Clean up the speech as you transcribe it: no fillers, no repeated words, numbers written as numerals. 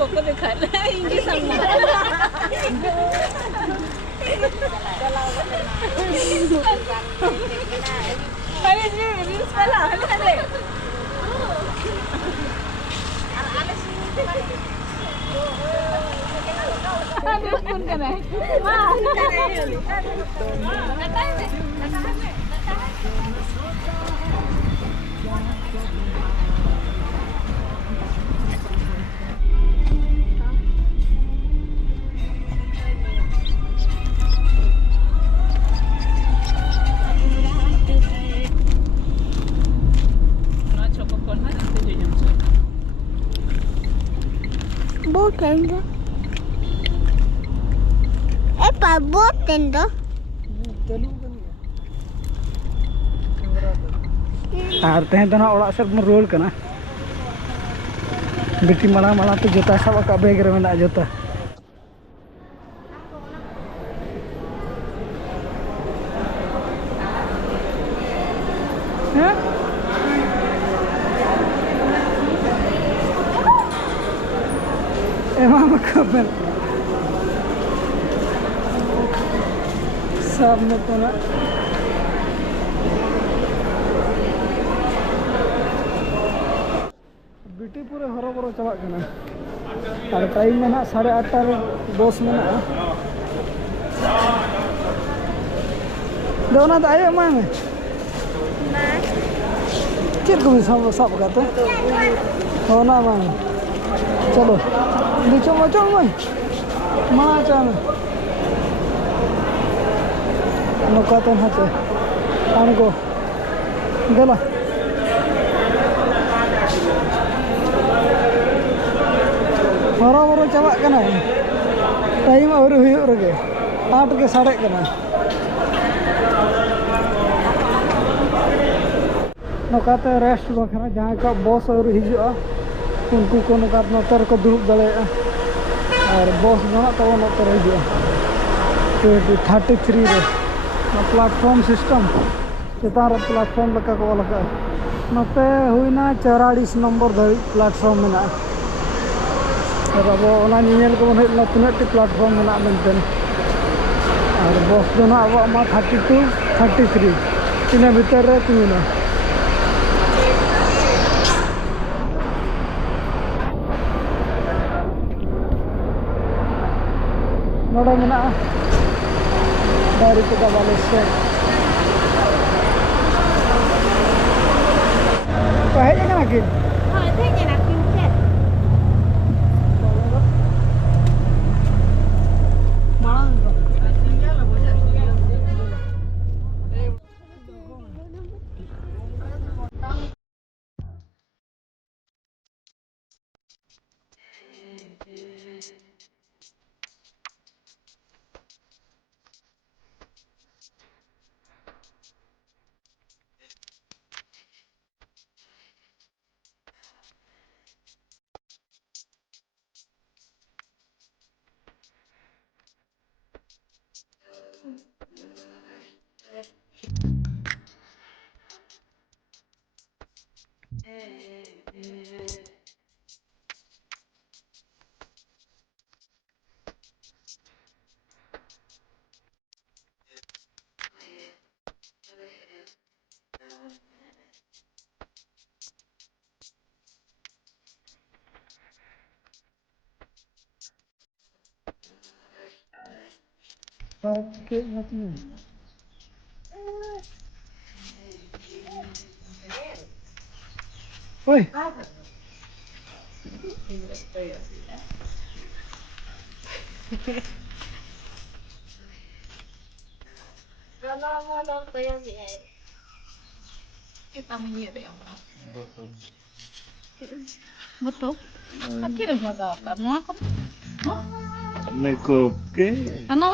Kok dekat lah ini sama. Hari ni sekolah ada. Ada pun kan eh. Wah, boten dah. Pak boten dah. Ar teh dana orak ser merul kana. Beti malam-malam tu jota sama kak beg re menak jota. Hah? Emang kapan? Sabne to na. बेटी पूरे हरो बरो चला कना और time में ना 8:30 बस में ना दोना तो आए मां में ना चित को सब करते हो ना मां चलो नीचे मचो में मां चान नौकाते हाथे पान को गला हरो बरो चला कना टाइम और हुयो रगे 8 के 8:30 कना नौकाते रेस्ट बखरा जहां का बस और हिजुआ उनको को नौका नोतर को दुरुब दले और बस दोना तो नोतर हिजुआ 33 रे प्लेटफॉर्म सिस्टम चेतार प्लेटफॉर्म लका को लका नोते हुईना 44 नंबर धरी प्लेटफॉर्म में और अब नील को हेना तीना प्लेटफॉर्म में मेनते और बस दो अब 32 33 इन भीतर रे तीना नोड़ा में dari kita Malaysia kayaknya kan lagi kayaknya lagi cek pakai mati oi Kalau kayak sih kita mengira yang betul. Akhirnya mata karena aku Nagkoke. Ano?